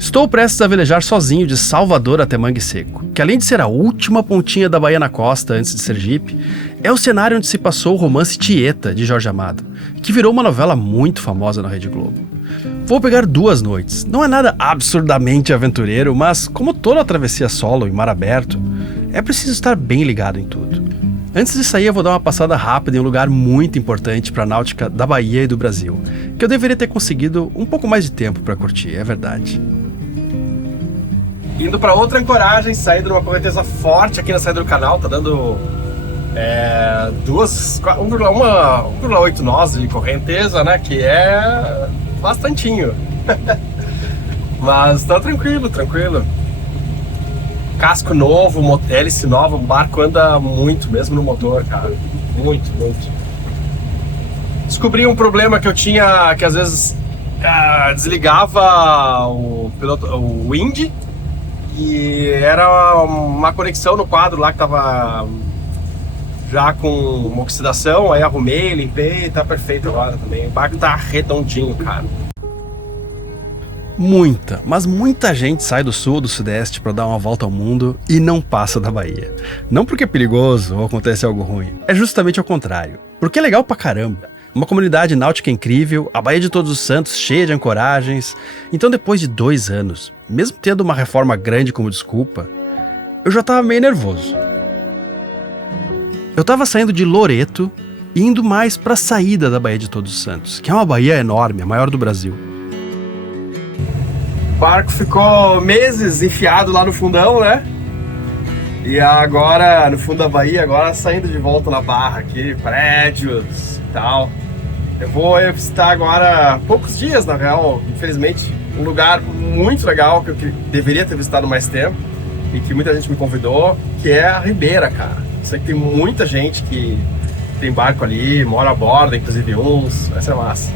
Estou prestes a velejar sozinho de Salvador até Mangue Seco, que além de ser a última pontinha da Bahia na costa antes de Sergipe, é o cenário onde se passou o romance Tieta, de Jorge Amado, que virou uma novela muito famosa na Rede Globo. Vou pegar 2 noites, não é nada absurdamente aventureiro, mas como toda a travessia solo em mar aberto, é preciso estar bem ligado em tudo. Antes de sair eu vou dar uma passada rápida em um lugar muito importante para a náutica da Bahia e do Brasil, que eu deveria ter conseguido um pouco mais de tempo para curtir, é verdade. Indo para outra ancoragem, saindo numa correnteza forte aqui na saída do canal, tá dando 1,8 nós de correnteza, né, que é bastantinho. Mas tá tranquilo. Casco novo, hélice nova, o barco anda muito, mesmo no motor, cara. Muito. Descobri um problema que eu tinha, que às vezes desligava o wind, e era uma conexão no quadro lá que tava já com uma oxidação, aí arrumei, limpei, tá perfeito agora também. O barco tá redondinho, cara. Muita gente sai do sul ou do sudeste para dar uma volta ao mundo e não passa da Bahia. Não porque é perigoso ou acontece algo ruim, é justamente ao contrário. Porque é legal pra caramba. Uma comunidade náutica incrível, a Baía de Todos os Santos cheia de ancoragens. Então depois de 2 anos, mesmo tendo uma reforma grande como desculpa, eu já tava meio nervoso. Eu tava saindo de Loreto e indo mais pra saída da Baía de Todos os Santos, que é uma baía enorme, a maior do Brasil. O barco ficou meses enfiado lá no fundão, né? E agora, no fundo da Bahia, agora saindo de volta na barra aqui, prédios e tal. Eu vou visitar agora, poucos dias na real, infelizmente, um lugar muito legal que eu deveria ter visitado mais tempo e que muita gente me convidou, que é a Ribeira, cara. Sei que tem muita gente que tem barco ali, mora a bordo, inclusive uns, vai ser massa.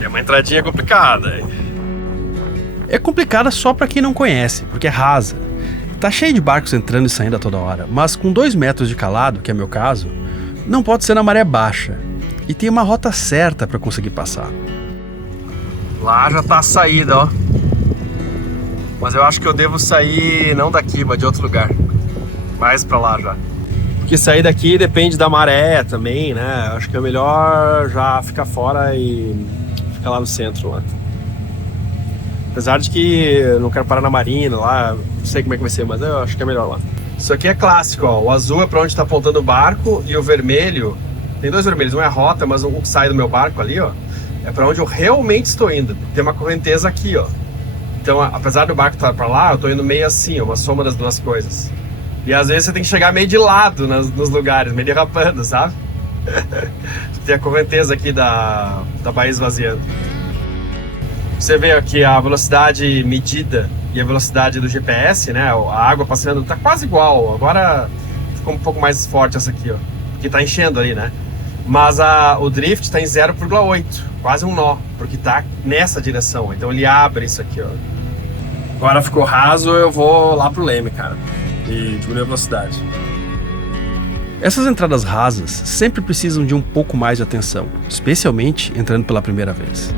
É uma entradinha complicada. É complicada só pra quem não conhece, porque é rasa. Tá cheio de barcos entrando e saindo a toda hora, mas com 2 metros de calado, que é meu caso, não pode ser na maré baixa. E tem uma rota certa pra conseguir passar. Lá já tá a saída, ó. Mas eu acho que eu devo sair não daqui, mas de outro lugar. Mais pra lá já. Porque sair daqui depende da maré também, né? Acho que é melhor já ficar fora e ficar lá no centro, lá. Apesar de que eu não quero parar na marina lá, não sei como é que vai ser, mas eu acho que é melhor lá. Isso aqui é clássico, ó. O azul é pra onde tá apontando o barco e o vermelho... Tem 2 vermelhos, um é a rota, mas um que sai do meu barco ali, ó. É pra onde eu realmente estou indo. Tem uma correnteza aqui, ó. Então, apesar do barco estar pra lá, eu tô indo meio assim, ó, uma soma das 2 coisas. E às vezes você tem que chegar meio de lado nos lugares, meio derrapando, sabe? Tem a correnteza aqui da Bahia esvaziando. Você vê aqui a velocidade medida e a velocidade do GPS, né? A água passando tá quase igual. Agora ficou um pouco mais forte essa aqui, ó. Porque tá enchendo ali, né? Mas o drift tá em 0,8, quase um nó, porque tá nessa direção. Então ele abre isso aqui, ó. Agora ficou raso, eu vou lá pro leme, cara. E diminuir a velocidade. Essas entradas rasas sempre precisam de um pouco mais de atenção, especialmente entrando pela primeira vez.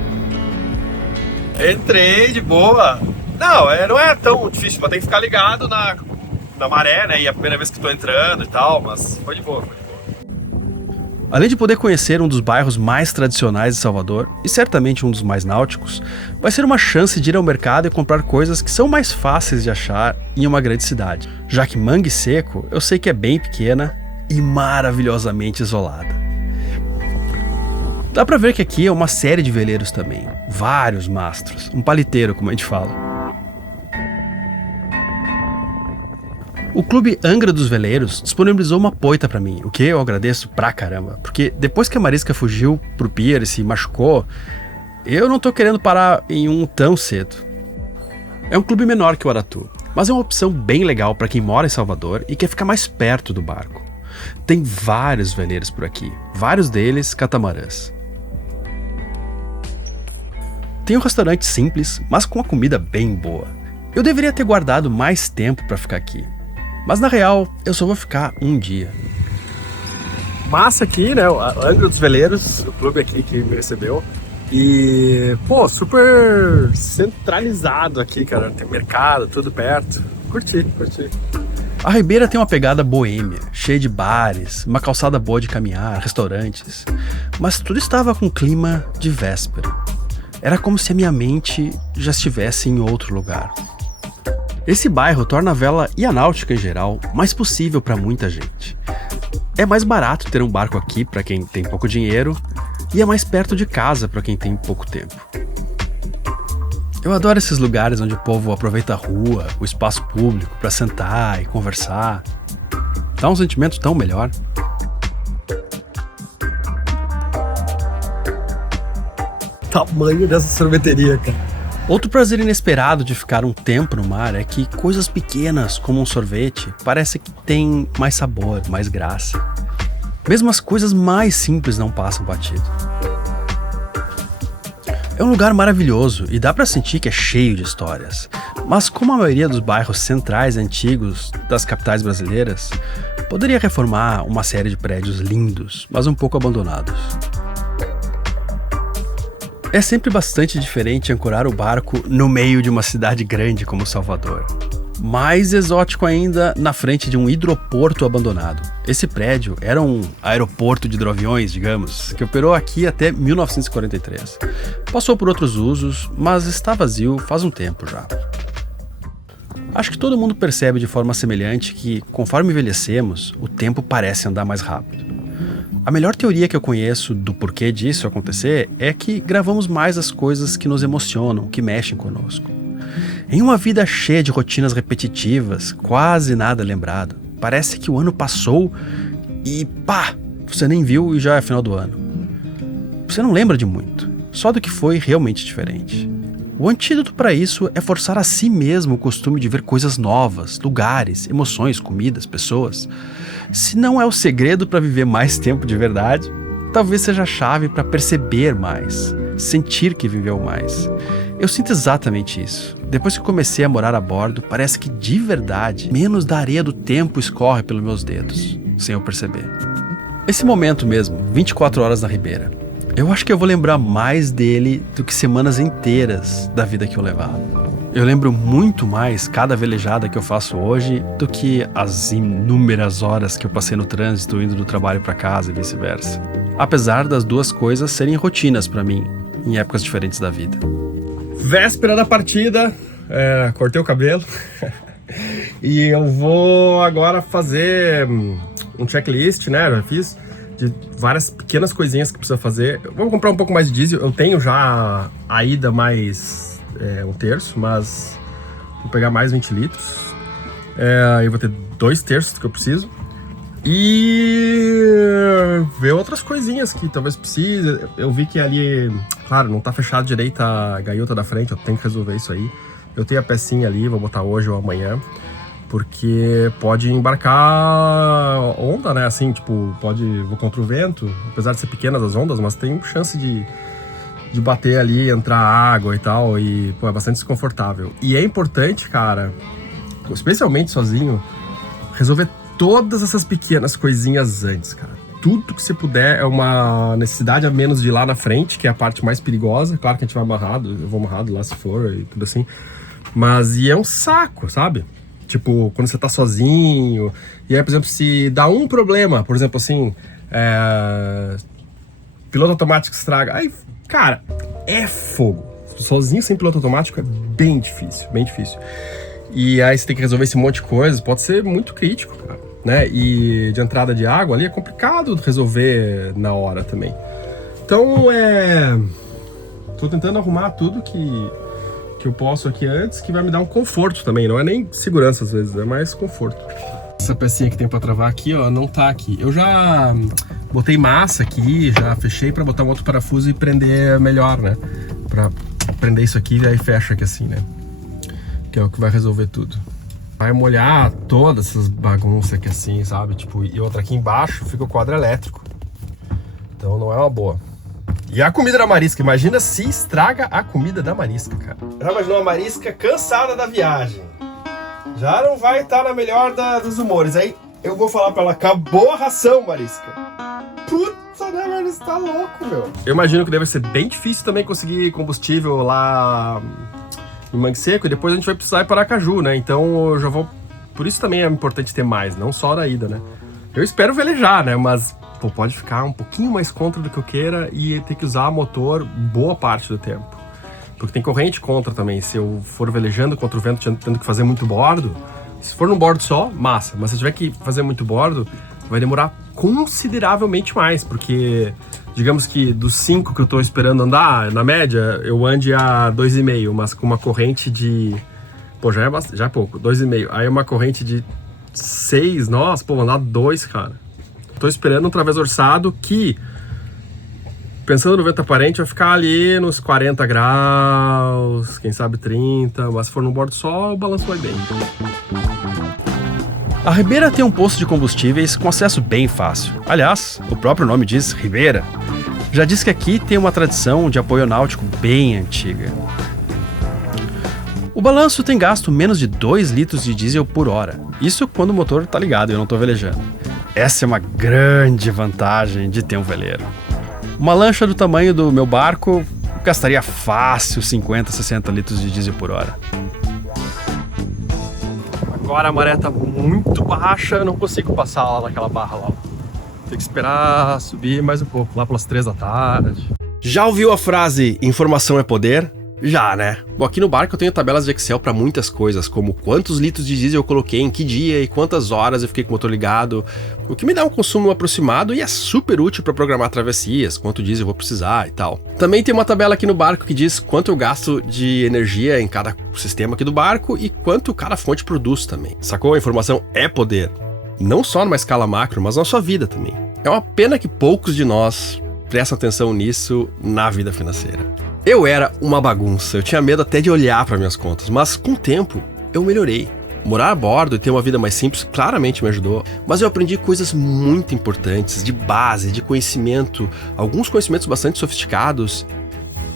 Entrei de boa. Não é tão difícil, mas tem que ficar ligado na maré, né? E é a primeira vez que tô entrando e tal, mas foi de boa. Além de poder conhecer um dos bairros mais tradicionais de Salvador, e certamente um dos mais náuticos, vai ser uma chance de ir ao mercado e comprar coisas que são mais fáceis de achar em uma grande cidade, já que Mangue Seco eu sei que é bem pequena e maravilhosamente isolada. Dá pra ver que aqui é uma série de veleiros também, vários mastros, um paliteiro como a gente fala. O Clube Angra dos Veleiros disponibilizou uma poita pra mim, o que eu agradeço pra caramba, porque depois que a Marisca fugiu pro pier e se machucou, eu não tô querendo parar em um tão cedo. É um clube menor que o Aratu, mas é uma opção bem legal pra quem mora em Salvador e quer ficar mais perto do barco. Tem vários veleiros por aqui, vários deles catamarãs. Tem um restaurante simples, mas com uma comida bem boa. Eu deveria ter guardado mais tempo pra ficar aqui. Mas na real, eu só vou ficar um dia. Massa aqui, né? O Angra dos Veleiros, o clube aqui que me recebeu. E, pô, super centralizado aqui, cara. Tem mercado, tudo perto. Curti. A Ribeira tem uma pegada boêmia, cheia de bares, uma calçada boa de caminhar, restaurantes. Mas tudo estava com clima de véspera. Era como se a minha mente já estivesse em outro lugar. Esse bairro torna a vela e a náutica em geral mais possível para muita gente. É mais barato ter um barco aqui para quem tem pouco dinheiro e é mais perto de casa para quem tem pouco tempo. Eu adoro esses lugares onde o povo aproveita a rua, o espaço público para sentar e conversar. Dá um sentimento tão melhor. Tamanho dessa sorveteria, cara. Outro prazer inesperado de ficar um tempo no mar é que coisas pequenas, como um sorvete, parece que tem mais sabor, mais graça. Mesmo as coisas mais simples não passam batido. É um lugar maravilhoso e dá pra sentir que é cheio de histórias. Mas como a maioria dos bairros centrais antigos das capitais brasileiras, poderia reformar uma série de prédios lindos, mas um pouco abandonados. É sempre bastante diferente ancorar o barco no meio de uma cidade grande como Salvador. Mais exótico ainda na frente de um hidroporto abandonado. Esse prédio era um aeroporto de hidroaviões, digamos, que operou aqui até 1943. Passou por outros usos, mas está vazio faz um tempo já. Acho que todo mundo percebe de forma semelhante que, conforme envelhecemos, o tempo parece andar mais rápido. A melhor teoria que eu conheço do porquê disso acontecer é que gravamos mais as coisas que nos emocionam, que mexem conosco. Em uma vida cheia de rotinas repetitivas, quase nada lembrado, parece que o ano passou e pá, você nem viu e já é final do ano. Você não lembra de muito, só do que foi realmente diferente. O antídoto para isso é forçar a si mesmo o costume de ver coisas novas, lugares, emoções, comidas, pessoas. Se não é o segredo para viver mais tempo de verdade, talvez seja a chave para perceber mais, sentir que viveu mais. Eu sinto exatamente isso. Depois que comecei a morar a bordo, parece que de verdade, menos da areia do tempo escorre pelos meus dedos, sem eu perceber. Esse momento mesmo, 24 horas na Ribeira, eu acho que eu vou lembrar mais dele do que semanas inteiras da vida que eu levava. Eu lembro muito mais cada velejada que eu faço hoje do que as inúmeras horas que eu passei no trânsito indo do trabalho para casa e vice-versa. Apesar das duas coisas serem rotinas para mim, em épocas diferentes da vida. Véspera da partida, cortei o cabelo e eu vou agora fazer um checklist, né? Eu fiz de várias pequenas coisinhas que precisa fazer. Eu vou comprar um pouco mais de diesel, eu tenho já a ida mais um terço, mas vou pegar mais 20 litros. Eu vou ter 2/3 do que eu preciso. E ver outras coisinhas que talvez precise. Eu vi que ali, claro, não tá fechado direito a gaiota da frente, eu tenho que resolver isso aí. Eu tenho a pecinha ali, vou botar hoje ou amanhã, porque pode embarcar onda, né? Assim, tipo, vou contra o vento, apesar de ser pequenas as ondas, mas tem chance de bater ali, entrar água e tal, e pô, é bastante desconfortável. E é importante, cara, especialmente sozinho, resolver todas essas pequenas coisinhas antes, cara. Tudo que você puder é uma necessidade a menos de ir lá na frente, que é a parte mais perigosa. Claro que a gente vai amarrado, eu vou amarrado lá se for e tudo assim. Mas é um saco, sabe? Tipo, quando você tá sozinho. E aí, por exemplo, se dá um problema, por exemplo, assim, piloto automático estraga. Aí, cara, é fogo. Sozinho sem piloto automático é bem difícil, bem difícil. E aí você tem que resolver esse monte de coisas, pode ser muito crítico, cara, né? E de entrada de água ali é complicado resolver na hora também. Então, tô tentando arrumar tudo que eu posso aqui antes, que vai me dar um conforto também. Não é nem segurança às vezes, é mais conforto. Essa pecinha que tem pra travar aqui, ó, não tá aqui. Eu já botei massa aqui, já fechei pra botar um outro parafuso e prender melhor, né? Pra prender isso aqui e aí fecha aqui assim, né? Que é o que vai resolver tudo. Vai molhar todas essas bagunças aqui assim, sabe? Tipo, e outra aqui embaixo fica o quadro elétrico. Então não é uma boa. E a comida da Marisca, imagina se estraga a comida da Marisca, cara. Já imaginou a Marisca cansada da viagem? Já não vai estar na melhor dos humores. Aí eu vou falar pra ela, acabou a ração, Marisca. Putz, Putz, né, velho? Você tá louco, meu. Eu imagino que deve ser bem difícil também conseguir combustível lá em Mangue Seco, e depois a gente vai precisar ir para Aracaju, né? Então eu já vou... Por isso também é importante ter mais, não só na ida, né? Eu espero velejar, né? Mas pô, pode ficar um pouquinho mais contra do que eu queira e ter que usar motor boa parte do tempo. Porque tem corrente contra também. Se eu for velejando contra o vento, tendo que fazer muito bordo, se for num bordo só, massa. Mas se eu tiver que fazer muito bordo, vai demorar consideravelmente mais. Porque, digamos que dos 5 que eu tô esperando andar, na média, eu ande a 2,5, mas com uma corrente de... Pô, já é pouco, 2,5. Aí uma corrente de 6, nossa, pô, vou andar 2, cara. Tô esperando um través orçado que, pensando no vento aparente, vai ficar ali nos 40 graus, quem sabe 30, mas se for num bordo só, o balanço vai bem. A Ribeira tem um posto de combustíveis com acesso bem fácil. Aliás, o próprio nome diz Ribeira. Já diz que aqui tem uma tradição de apoio náutico bem antiga. O balanço tem gasto menos de 2 litros de diesel por hora. Isso quando o motor tá ligado e eu não tô velejando. Essa é uma grande vantagem de ter um veleiro. Uma lancha do tamanho do meu barco gastaria fácil 50, 60 litros de diesel por hora. Agora a maré tá muito baixa, não consigo passar lá naquela barra lá. Tem que esperar subir mais um pouco, lá pelas 3 da tarde. Já ouviu a frase informação é poder? Já, né? Bom, aqui no barco eu tenho tabelas de Excel para muitas coisas, como quantos litros de diesel eu coloquei em que dia e quantas horas eu fiquei com o motor ligado, o que me dá um consumo aproximado e é super útil para programar travessias, quanto diesel eu vou precisar e tal. Também tem uma tabela aqui no barco que diz quanto eu gasto de energia em cada sistema aqui do barco e quanto cada fonte produz também. Sacou? A informação é poder. Não só numa escala macro, mas na sua vida também. É uma pena que poucos de nós prestam atenção nisso na vida financeira. Eu era uma bagunça, eu tinha medo até de olhar para minhas contas, mas com o tempo eu melhorei. Morar a bordo e ter uma vida mais simples claramente me ajudou, mas eu aprendi coisas muito importantes, de base, de conhecimento, alguns conhecimentos bastante sofisticados,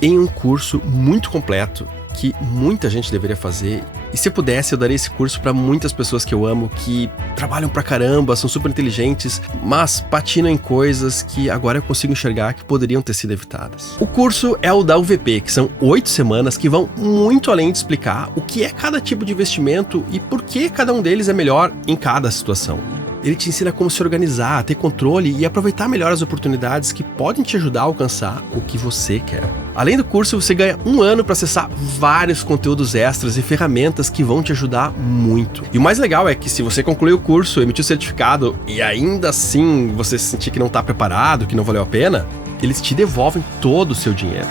em um curso muito completo que muita gente deveria fazer. E se eu pudesse, eu daria esse curso para muitas pessoas que eu amo, que trabalham pra caramba, são super inteligentes, mas patinam em coisas que agora eu consigo enxergar que poderiam ter sido evitadas. O curso é o da UVP, que são 8 semanas que vão muito além de explicar o que é cada tipo de investimento e por que cada um deles é melhor em cada situação. Ele te ensina como se organizar, ter controle e aproveitar melhor as oportunidades que podem te ajudar a alcançar o que você quer. Além do curso, você ganha 1 ano para acessar vários conteúdos extras e ferramentas que vão te ajudar muito. E o mais legal é que se você concluir o curso, emitir o certificado e ainda assim você sentir que não está preparado, que não valeu a pena, eles te devolvem todo o seu dinheiro.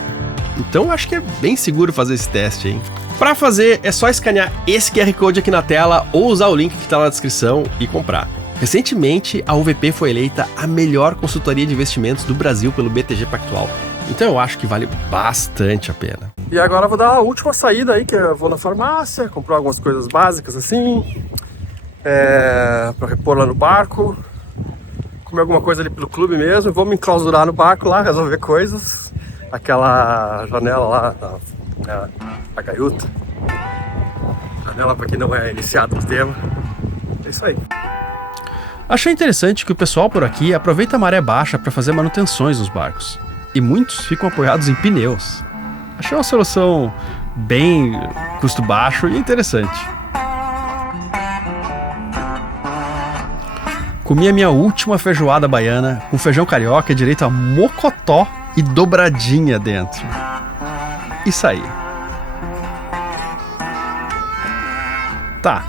Então acho que é bem seguro fazer esse teste, hein? Para fazer, é só escanear esse QR Code aqui na tela ou usar o link que está na descrição e comprar. Recentemente, a UVP foi eleita a melhor consultoria de investimentos do Brasil pelo BTG Pactual. Então eu acho que vale bastante a pena. E agora eu vou dar a última saída aí, que eu vou na farmácia, comprar algumas coisas básicas assim, para repor lá no barco, comer alguma coisa ali pelo clube mesmo, vou me enclausurar no barco lá, resolver coisas, aquela janela lá da gaiuta, janela para quem não é iniciado no tema, é isso aí. Achei interessante que o pessoal por aqui aproveita a maré baixa para fazer manutenções nos barcos. E muitos ficam apoiados em pneus. Achei uma solução bem custo baixo e interessante. Comi a minha última feijoada baiana com feijão carioca e direito a mocotó e dobradinha dentro. E saí. Tá,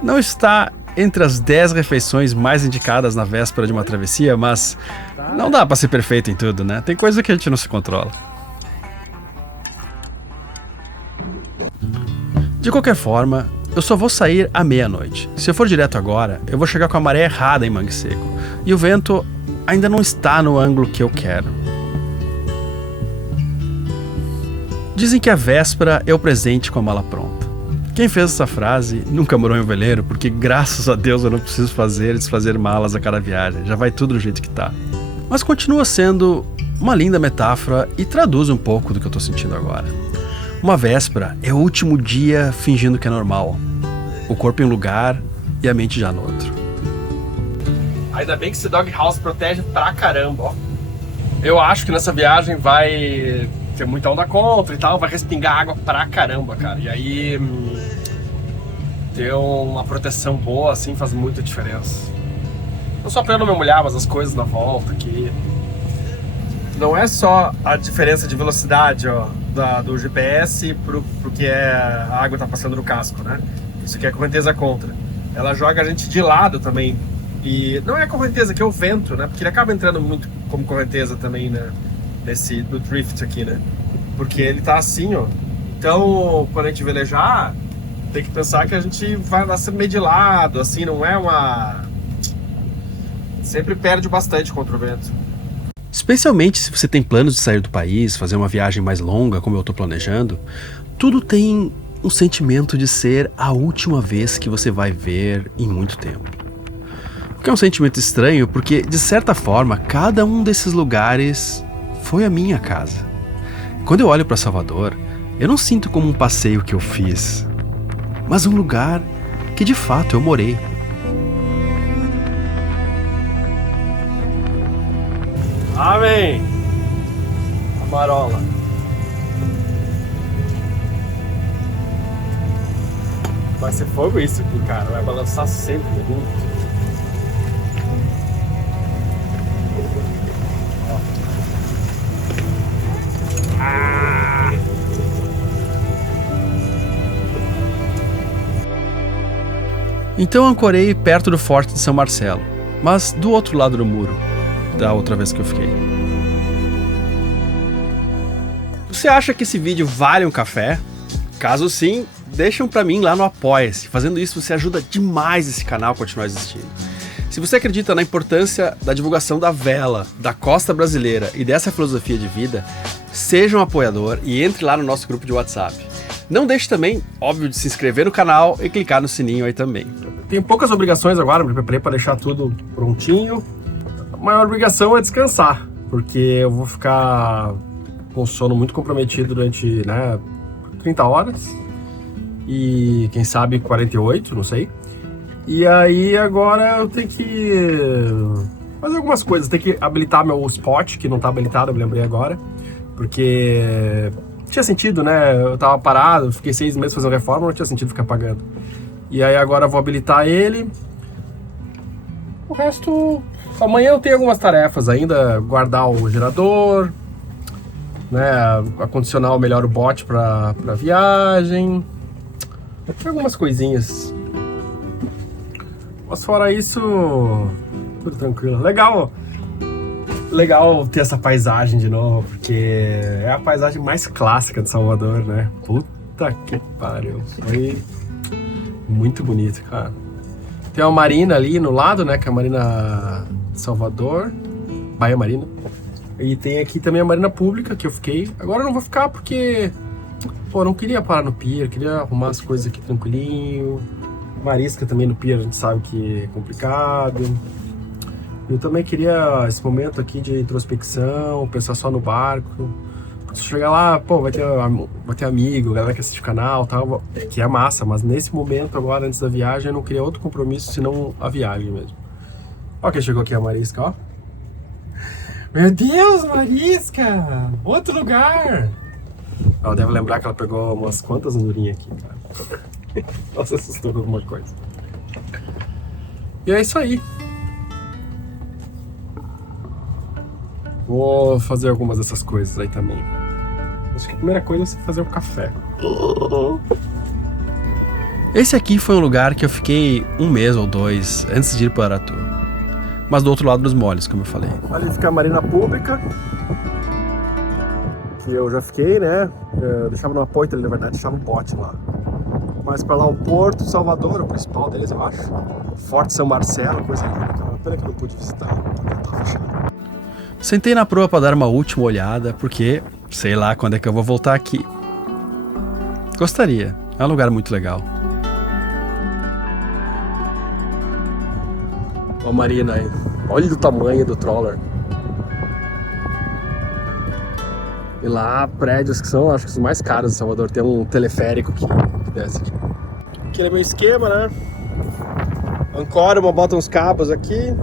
não está entre as 10 refeições mais indicadas na véspera de uma travessia, mas não dá pra ser perfeito em tudo, né? Tem coisa que a gente não se controla. De qualquer forma, eu só vou sair à meia-noite. Se eu for direto agora, eu vou chegar com a maré errada em Mangue Seco. E o vento ainda não está no ângulo que eu quero. Dizem que a véspera é o presente com a mala pronta. Quem fez essa frase nunca morou em um veleiro, porque graças a Deus eu não preciso fazer e desfazer malas a cada viagem, já vai tudo do jeito que tá. Mas continua sendo uma linda metáfora e traduz um pouco do que eu tô sentindo agora. Uma véspera é o último dia fingindo que é normal, o corpo em um lugar e a mente já no outro. Ainda bem que esse doghouse protege pra caramba, ó. Eu acho que nessa viagem vai ter muita onda contra e tal, vai respingar água pra caramba, cara. E aí ter uma proteção boa assim faz muita diferença. Não só pra eu não me molhar, mas as coisas na volta aqui. Não é só a diferença de velocidade, ó, do GPS pro que a água tá passando no casco, né? Isso aqui é correnteza contra. Ela joga a gente de lado também. E não é a correnteza, que é o vento, né? Porque ele acaba entrando muito como correnteza também, né? No drift aqui, né? Porque ele tá assim, ó. Então, quando a gente velejar, tem que pensar que a gente vai lá meio de lado, assim, não é uma... Sempre perde bastante contra o vento. Especialmente se você tem planos de sair do país, fazer uma viagem mais longa, como eu tô planejando, tudo tem um sentimento de ser a última vez que você vai ver em muito tempo. O que é um sentimento estranho porque, de certa forma, cada um desses lugares foi a minha casa. Quando eu olho para Salvador, eu não sinto como um passeio que eu fiz, mas um lugar que de fato eu morei. Amém! A marola. Vai ser fogo isso aqui, cara. Vai balançar sempre muito. Então eu ancorei perto do Forte de São Marcelo, mas do outro lado do muro, da outra vez que eu fiquei. Você acha que esse vídeo vale um café? Caso sim, deixa um pra mim lá no Apoia-se. Fazendo isso você ajuda demais esse canal a continuar existindo. Se você acredita na importância da divulgação da vela, da costa brasileira e dessa filosofia de vida, seja um apoiador e entre lá no nosso grupo de WhatsApp. Não deixe também, óbvio, de se inscrever no canal e clicar no sininho aí também. Tenho poucas obrigações agora, me preparei para deixar tudo prontinho. A maior obrigação é descansar, porque eu vou ficar com sono muito comprometido durante, né, 30 horas e quem sabe 48, não sei. E aí agora eu tenho que fazer algumas coisas, tenho que habilitar meu spot, que não está habilitado, eu me lembrei agora, porque tinha sentido, né? Eu tava parado, fiquei 6 meses fazendo reforma, não tinha sentido ficar pagando. E aí agora eu vou habilitar ele. O resto... Amanhã eu tenho algumas tarefas ainda, guardar o gerador, né? Acondicionar melhor o bote pra viagem. Tem algumas coisinhas. Mas fora isso, tudo tranquilo. Legal ter essa paisagem de novo, porque é a paisagem mais clássica de Salvador, né? Puta que pariu. Foi muito bonito, cara. Tem uma marina ali no lado, né? Que é a Marina de Salvador, Baía Marina. E tem aqui também a Marina Pública, que eu fiquei. Agora eu não vou ficar porque, pô, não queria parar no pier, queria arrumar as coisas aqui tranquilinho. Marisca também no pier, a gente sabe que é complicado. Eu também queria esse momento aqui de introspecção, pensar só no barco. Se chegar lá, pô, vai ter amigo, galera que assiste o canal, tal, que é massa, mas nesse momento agora, antes da viagem, eu não queria outro compromisso senão a viagem mesmo. Ó quem chegou aqui, a Marisca, ó. Meu Deus, Marisca! Outro lugar! Ela deve lembrar que ela pegou umas quantas andorinhas aqui, cara. Nossa, assustou com alguma coisa. E é isso aí. Vou fazer algumas dessas coisas aí também. Acho que a primeira coisa é você fazer o café. Esse aqui foi um lugar que eu fiquei 1 mês ou 2 antes de ir para Aratu. Mas do outro lado dos moles, como eu falei. Ali fica a Marina Pública, que eu já fiquei, né? Eu deixava no apoio, na verdade, deixava um bote lá. Mas pra lá o Porto Salvador, o principal deles, eu acho. Forte São Marcelo, coisa linda, cara. Pena que eu não pude visitar, porque tá fechado. Sentei na proa para dar uma última olhada, porque sei lá quando é que eu vou voltar aqui. Gostaria, é um lugar muito legal. Ó a Marina aí, olha o tamanho do trawler. E lá, prédios que são, acho que os mais caros de Salvador. Tem um teleférico que desce aqui. Aqui é meu esquema, né? Ancora, bota uns cabos aqui.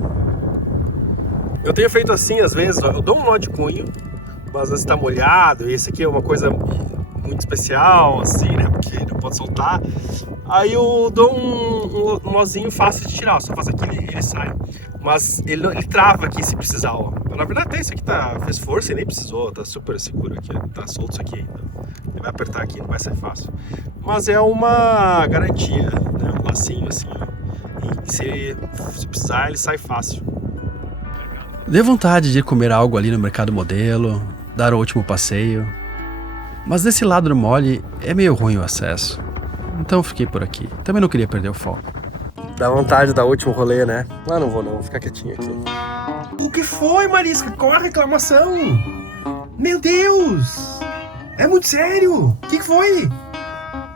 Eu tenho feito assim, às vezes, ó, eu dou um nó de cunho, mas às vezes tá molhado, e esse aqui é uma coisa muito especial, assim, né, porque não pode soltar. Aí eu dou um nozinho fácil de tirar, só faz aqui e ele sai. Mas ele trava aqui se precisar, ó. Na verdade até isso aqui fez força e nem precisou, tá super seguro aqui, tá solto isso aqui ainda. Ele vai apertar aqui, não vai ser fácil. Mas é uma garantia, né, um lacinho assim, ó. E se precisar ele sai fácil. Deu vontade de ir comer algo ali no Mercado Modelo, dar o último passeio. Mas desse lado do mole é meio ruim o acesso. Então fiquei por aqui. Também não queria perder o foco. Dá vontade de dar o último rolê, né? Ah, não vou ficar quietinho aqui. O que foi, Marisca? Qual a reclamação? Meu Deus! É muito sério! O que foi?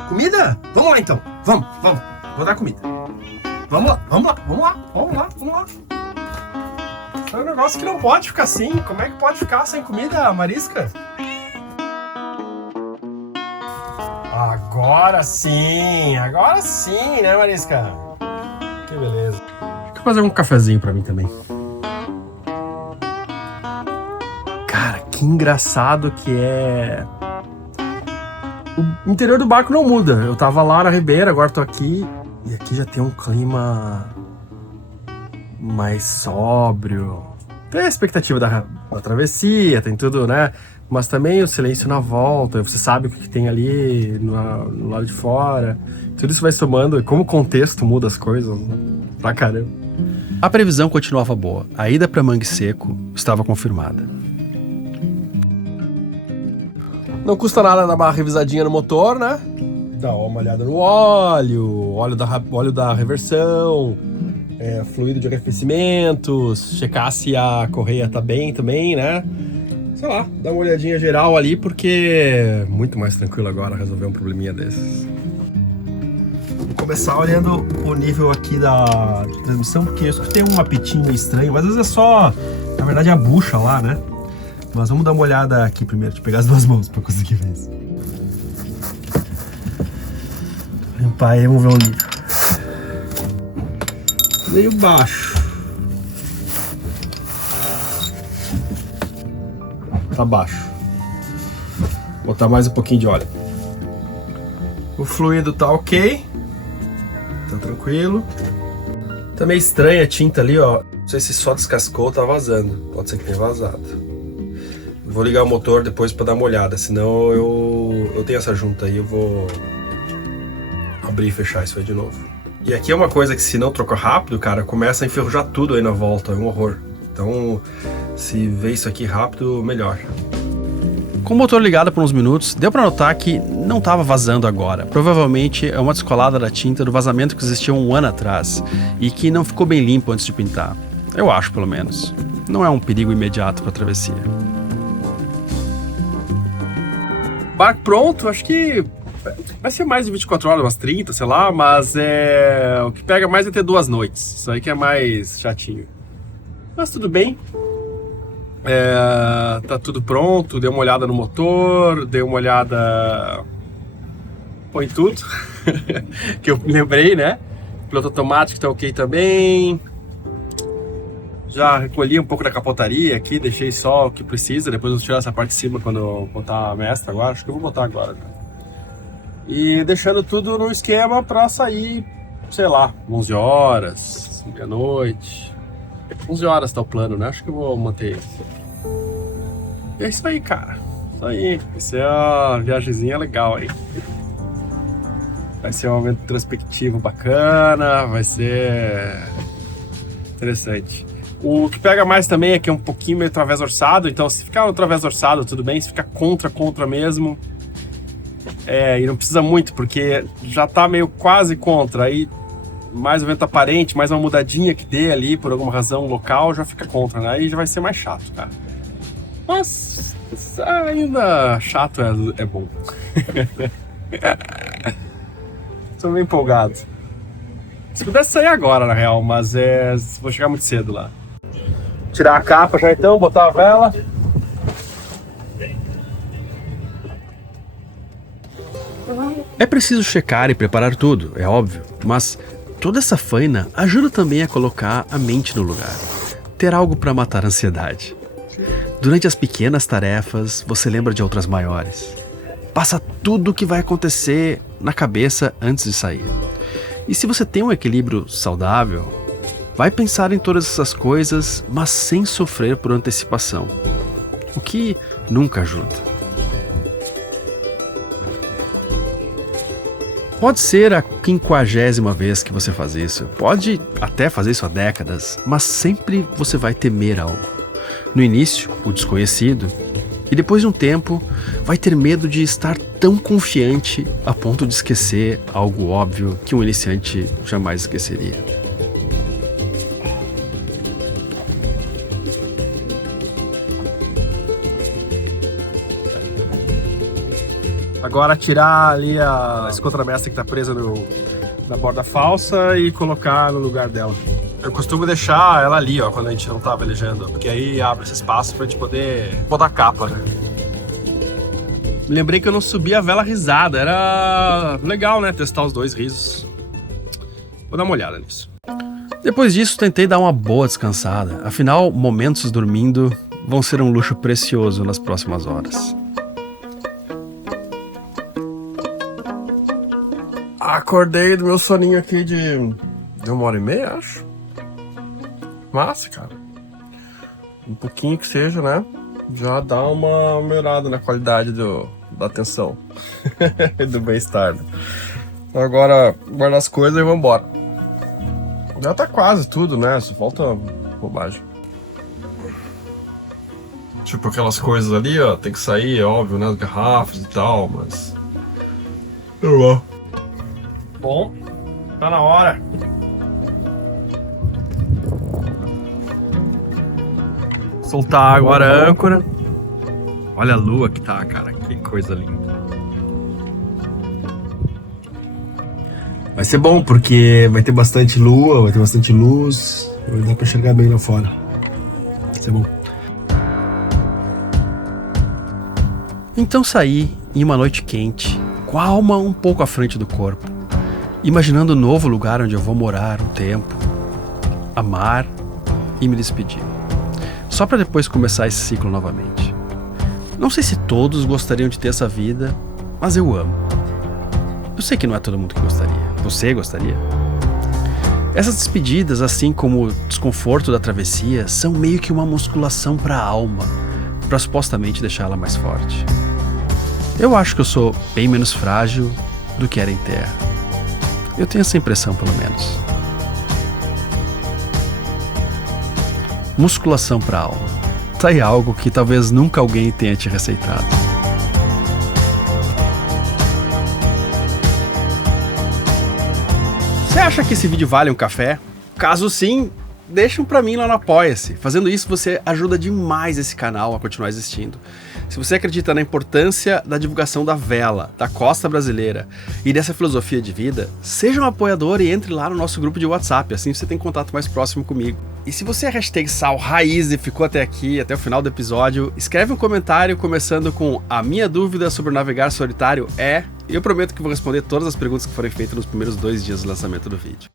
Comida? Vamos lá então. Vamos. Vou dar comida. Vamos lá. É um negócio que não pode ficar assim. Como é que pode ficar sem comida, Marisca? Agora sim, né, Marisca? Que beleza. Deixa eu fazer um cafezinho pra mim também. Cara, que engraçado que é. O interior do barco não muda. Eu tava lá na Ribeira, agora tô aqui. E aqui já tem um clima mais sóbrio. Tem a expectativa da travessia, tem tudo, né? Mas também o silêncio na volta, você sabe o que tem ali no lado de fora. Tudo isso vai somando, e como o contexto muda as coisas, né? Pra caramba. A previsão continuava boa. A ida para Mangue Seco estava confirmada. Não custa nada dar uma revisadinha no motor, né? Dá uma olhada no óleo da reversão, fluido de arrefecimentos, checar se a correia tá bem também, né? Sei lá, dá uma olhadinha geral ali, porque é muito mais tranquilo agora resolver um probleminha desses. Vou começar olhando o nível aqui da transmissão, porque eu escutei um apitinho meio estranho, mas às vezes é só, na verdade, a bucha lá, né? Mas vamos dar uma olhada aqui primeiro, deixa eu pegar as duas mãos pra conseguir ver isso. Limpar aí, vamos ver o nível. Meio baixo. Tá baixo. Vou botar mais um pouquinho de óleo. O fluido tá ok. Tá tranquilo. Tá meio estranha a tinta ali, ó. Não sei se só descascou ou tá vazando. Pode ser que tenha vazado. Vou ligar o motor depois pra dar uma olhada. Senão eu tenho essa junta aí. Eu vou abrir e fechar isso aí de novo. E aqui é uma coisa que se não trocar rápido, cara, começa a enferrujar tudo aí na volta. É um horror. Então, se ver isso aqui rápido, melhor. Com o motor ligado por uns minutos, deu para notar que não estava vazando agora. Provavelmente é uma descolada da tinta do vazamento que existia um ano atrás e que não ficou bem limpo antes de pintar. Eu acho, pelo menos. Não é um perigo imediato para a travessia. Barco pronto, acho que vai ser mais de 24 horas, umas 30, sei lá, mas o que pega mais é ter 2 noites. Isso aí que é mais chatinho. Mas tudo bem. Tá tudo pronto, dei uma olhada no motor, dei uma olhada em tudo que eu me lembrei, né? Piloto automático tá ok também. Já recolhi um pouco da capotaria aqui, deixei só o que precisa. Depois eu vou tirar essa parte de cima quando eu botar a mestra agora. Acho que eu vou botar agora. E deixando tudo no esquema pra sair, sei lá, 11 horas, meia-noite. 11 horas tá o plano, né? Acho que eu vou manter isso. E é isso aí, cara. Isso aí. Vai ser uma viagemzinha legal aí. Vai ser um momento introspectivo bacana. Vai ser interessante. O que pega mais também é que é um pouquinho meio través orçado. Então, se ficar no través orçado, tudo bem. Se ficar contra mesmo. E não precisa muito, porque já tá meio quase contra. Aí, mais o vento aparente, mais uma mudadinha que dê ali, por alguma razão local, já fica contra, né? Aí já vai ser mais chato, cara. Mas ainda chato é bom. Tô meio empolgado. Se pudesse sair agora, na real, mas vou chegar muito cedo lá. Tirar a capa já então, botar a vela. É preciso checar e preparar tudo, é óbvio, mas toda essa faina ajuda também a colocar a mente no lugar. ter algo para matar a ansiedade. Durante as pequenas tarefas, você lembra de outras maiores. Passa tudo o que vai acontecer na cabeça antes de sair. E se você tem um equilíbrio saudável, vai pensar em todas essas coisas, mas sem sofrer por antecipação, o que nunca ajuda. Pode ser a 50ª vez que você faz isso, pode até fazer isso há décadas, mas sempre você vai temer algo. No início, o desconhecido, e depois de um tempo, vai ter medo de estar tão confiante a ponto de esquecer algo óbvio que um iniciante jamais esqueceria. Agora tirar ali esse contramestre que tá presa na borda falsa e colocar no lugar dela. Eu costumo deixar ela ali, ó, quando a gente não tá velejando, porque aí abre esse espaço pra gente poder botar a capa, né? Me lembrei que eu não subi a vela risada, era legal, né, testar os dois risos. Vou dar uma olhada nisso. Depois disso, tentei dar uma boa descansada, afinal, momentos dormindo vão ser um luxo precioso nas próximas horas. Acordei do meu soninho aqui de 1h30, acho. Massa, cara. Um pouquinho que seja, né? Já dá uma melhorada na qualidade da atenção. Do bem-estar. Agora, guardar as coisas e vambora. Já tá quase tudo, né? Só falta bobagem. Tipo aquelas coisas ali, ó. Tem que sair, é óbvio, né? As garrafas e tal, mas... normal. Bom, tá na hora. Soltar agora a âncora. Olha a lua que tá, cara. Que coisa linda. Vai ser bom, porque vai ter bastante lua, vai ter bastante luz. Vai dar pra enxergar bem lá fora. Vai ser bom. Então saí em uma noite quente, com a alma um pouco à frente do corpo, imaginando o novo lugar onde eu vou morar um tempo, amar e me despedir. Só para depois começar esse ciclo novamente. Não sei se todos gostariam de ter essa vida, mas eu amo. Eu sei que não é todo mundo que gostaria. Você gostaria? Essas despedidas, assim como o desconforto da travessia, são meio que uma musculação para a alma, para supostamente deixá-la mais forte. Eu acho que eu sou bem menos frágil do que era em terra. Eu tenho essa impressão, pelo menos. Musculação para a alma. Tá aí algo que talvez nunca alguém tenha te receitado. Você acha que esse vídeo vale um café? Caso sim, deixa um pra mim lá no Apoia-se. Fazendo isso, você ajuda demais esse canal a continuar existindo. Se você acredita na importância da divulgação da vela, da costa brasileira e dessa filosofia de vida, seja um apoiador e entre lá no nosso grupo de WhatsApp, assim você tem contato mais próximo comigo. E se você é #SalRaiz e ficou até aqui, até o final do episódio, escreve um comentário começando com "a minha dúvida sobre navegar solitário é..." e eu prometo que vou responder todas as perguntas que forem feitas nos primeiros 2 dias do lançamento do vídeo.